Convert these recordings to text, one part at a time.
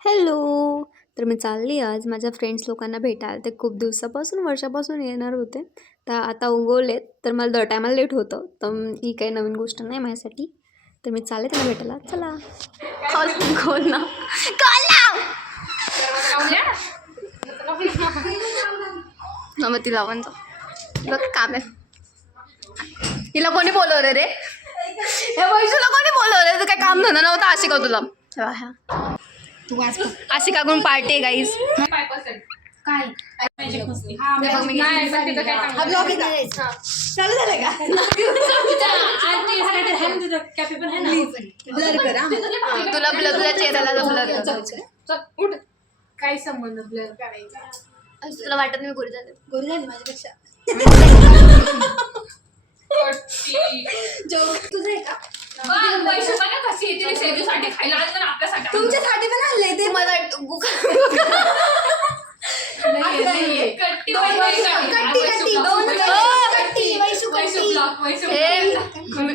Hello. तर मी चालली आज माझ्या फ्रेंड्स लोकांना भेटायला. ते खूप दिवसापासून वर्षापासून येणार होते. तर आता उगवलेत. तर मला दर टायमाला लेट होतं. तर ही काही नवीन गोष्ट नाही माझ्यासाठी. तर मी चालले त्यांना भेटायला. चला. खोल ना. मग तिला पण बघ काम आहे. हिला कोणी बोलवलं रे? हे वैशूला कोणी बोलवलं? काय काम धंदा नव्हता आशिका तुला. तू आशिकाकडून पार्टी आहे गाईज. काय तुला तुझ्या चेहऱ्याला ब्लर काय संबंध ब्लर करायचा? तुला वाटत नाही गोरी झाली माझ्यापेक्षा. तुझं आहे का? तुमच्यासाठी पण आणलंय ते मला.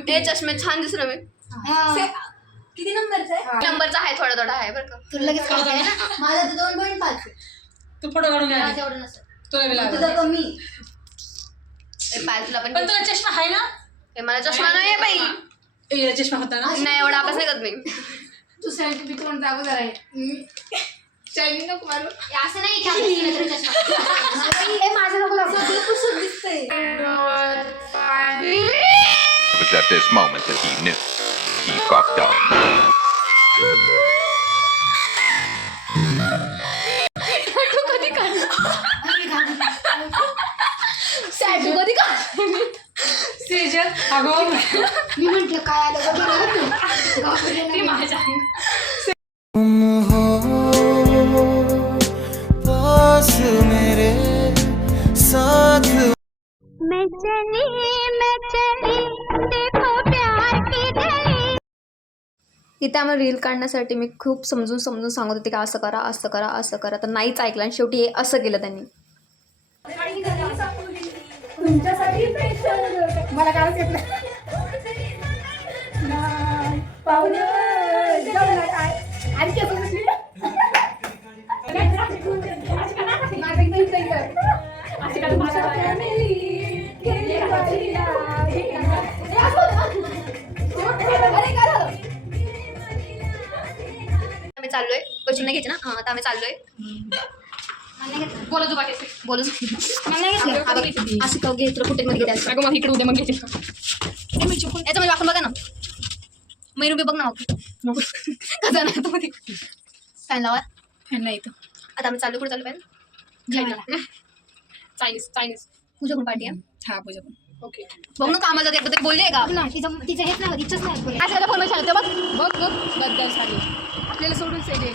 हे चष्मे छान दिसलं मी. किती नंबरचा आहे? नंबरचा आहे, थोडा थोडा आहे बरं का. तुला लगेच माझा 2.5. तू फोटो काढून एवढं नसतं तुला कमी. तुला पण तुला चष्मा आहे ना? हे मला चष्मा नाही बाई. चष्मा होता ना? नाही एवढा अभ्यास नाही करत मी. तू सेल्फी कोण जागो जरा आहे. चायनी नको मारू. असं नाही माझं नको दिसतंय. It was at this moment that he knew he fucked up. Sejal अगं मी म्हंटल काय आलं इथे आम्हाला रील काढण्यासाठी मी खूप समजून सांगत होते की असं करा असं करा असं करा. तर नाहीच ऐकलं आणि शेवटी हे असं केलं त्यांनी. मला काय येत आम्ही चाललोय. क्वेश्चन नाही घ्यायचे ना. आता आम्ही चाललोय. बोलत बाकी बोलू असं का घे तुला कुठे मध्ये घ्यायचं. अगं मग इकडे उद्या मग घेते. याच्यामध्ये वाकून बघा ना. मयूर बी बघ ना वाकून. कसं नाही तो फॅन लावा. फॅन नाही इथं. आता आम्ही चालू कुठे चालू पाहिजे. चायनीज पूजा पण पार्टी आहे. हा पूजा पण. ओके बघ ना कामाला जाते एकदा बोलले का. तिचं हेच नाही इच्छाच नाही. त्याला फोन सांगते बघ. बघ बद्दल साडी आपल्याला सोडून सेल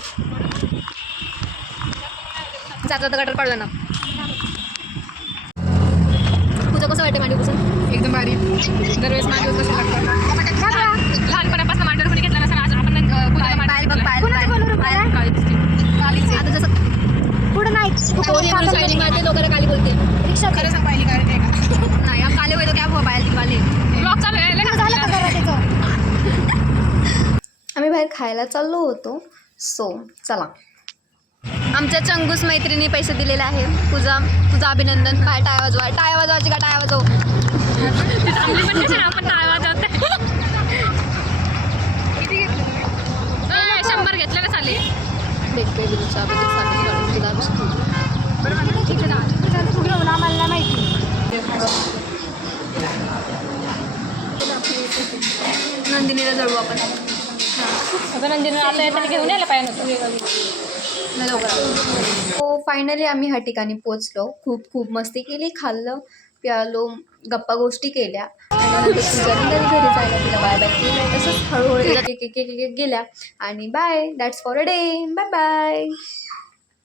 जाता गटर पाडलं ना. पूजा कसं वाटते मांडीपासून? एकदम भारी. दरवेळेस मांडीवर बसायला लागतं. लहानपणापासून मांडीवर कोणी घेतला नसेल. आज आपण आता जसं पुढे नाही लोकांना काली बोलते. रिक्षा खरं सांग पाहिली काय नाही का? नाही काले होतो कॅब हो बाहेर वाले. ब्लॉग चालू आहे. आम्ही बाहेर खायला चाललो होतो. सो चला. आमच्या चंगूस मैत्रिणी पैसे दिलेले आहे. तुझं अभिनंदन. काय टाळ्या वाजवा. टाळ्या वाजवायची का टाळ्या वाजव. आपण टाळ्या वाजवते. किती घेतलं? 100 घेतलं का चालेल? आम्हाला माहिती. नंदिनीला जळू आपण. नंदिनी आता येताना घेऊन यायला पाहिजे. हो फायनली आम्ही ह्या ठिकाणी पोचलो. खूप मस्ती केली. खाल्लं प्यालो गप्पा गोष्टी केल्या आणि नंतर घरी जायला तिला बाय बाय केलं. तसंच हळूहळू गेल्या आणि bye. That's for a day. Bye bye.